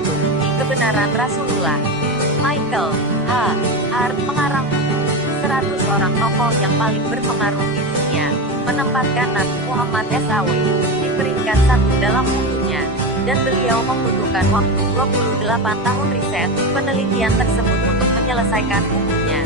satu bukti kebenaran Rasulullah. Michael H. Hart, pengarang buku 100 orang tokoh yang paling berpengaruh di dunia, menempatkan Nabi Muhammad SAW di peringkat 1 dalam bukunya, dan beliau membutuhkan waktu 28 tahun riset penelitian tersebut untuk menyelesaikan bukunya.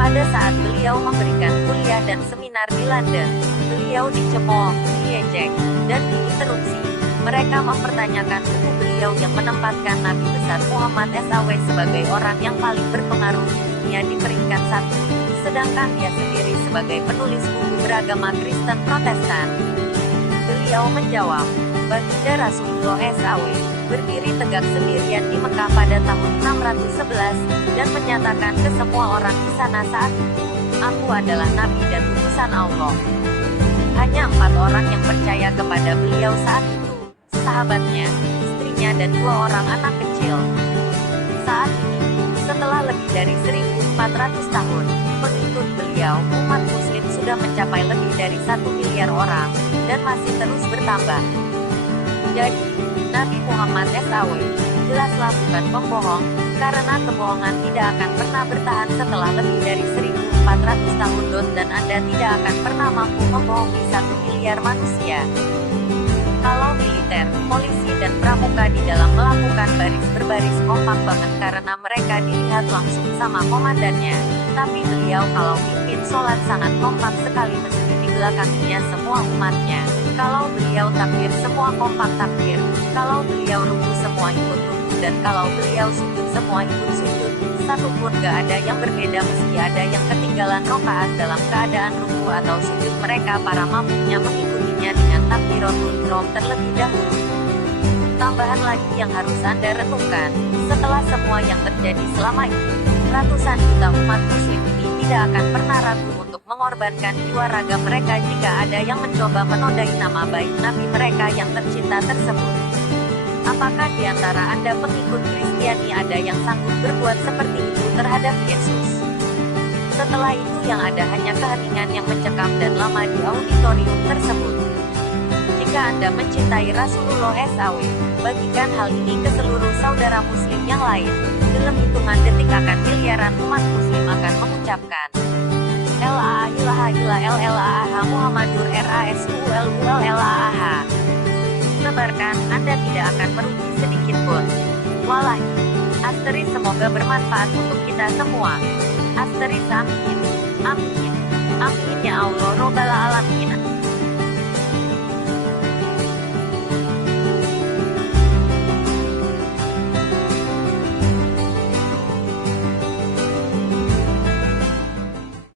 Pada saat beliau memberikan kuliah dan seminar di London, beliau dicemooh, diejek, dan diinterupsi. Mereka mempertanyakan buku beliau yang menempatkan Nabi besar Muhammad SAW sebagai orang yang paling berpengaruh di dunia di peringkat 1, sedangkan dia sendiri sebagai penulis buku beragama Kristen Protestan. Beliau menjawab, baginda Rasulullah SAW berdiri tegak sendirian di Mekah pada tahun 611, dan menyatakan ke semua orang di sana saat itu, aku adalah Nabi dan utusan Allah. Hanya 4 orang yang percaya kepada beliau saat itu, sahabatnya, istrinya dan 2 orang anak kecil. Saat ini, setelah lebih dari 1400 tahun, pengikut beliau, umat muslim sudah mencapai lebih dari 1 miliar orang, dan masih terus bertambah. Jadi, Nabi Muhammad SAW jelaslah bukan pembohong, karena kebohongan tidak akan pernah bertahan setelah lebih dari 1400 tahun dan Anda tidak akan pernah mampu membohongi 1 miliar manusia. Kalau militer, polisi dan pramuka di dalam melakukan baris berbaris kompak banget karena mereka dilihat langsung sama komandannya. Tapi beliau kalau pimpin sholat sangat kompak sekali meski di belakangnya semua umatnya. Kalau beliau takbir semua kompak takbir. Kalau beliau ruku semua ikut ruku dan kalau beliau sujud semua ikut sujud. Satupun gak ada yang berbeda meski ada yang ketinggalan rokaat dalam keadaan ruku atau sujud, mereka para makmumnya mengikutinya dengan takbiratul ihram terlebih dahulu. Tambahan lagi yang harus Anda renungkan, setelah semua yang terjadi selama ini, ratusan juta umat muslim ini tidak akan pernah ragu untuk mengorbankan jiwa raga mereka jika ada yang mencoba menodai nama baik Nabi mereka yang tercinta tersebut. Apakah di antara Anda pengikut Kristiani ada yang sanggup berbuat seperti itu terhadap Yesus? Setelah itu yang ada hanya keheningan yang mencekam dan lama di auditorium tersebut. Jika Anda mencintai Rasulullah SAW, bagikan hal ini ke seluruh saudara muslim yang lain. Dalam hitungan detik akan miliaran umat muslim akan mengucapkan La ilaha illallah Muhammadur Rasulullah. Sebarkan, Anda tidak akan merugi sedikit pun. Wallahi. Asteris, semoga bermanfaat untuk kita semua. Asteris, amin. Amin.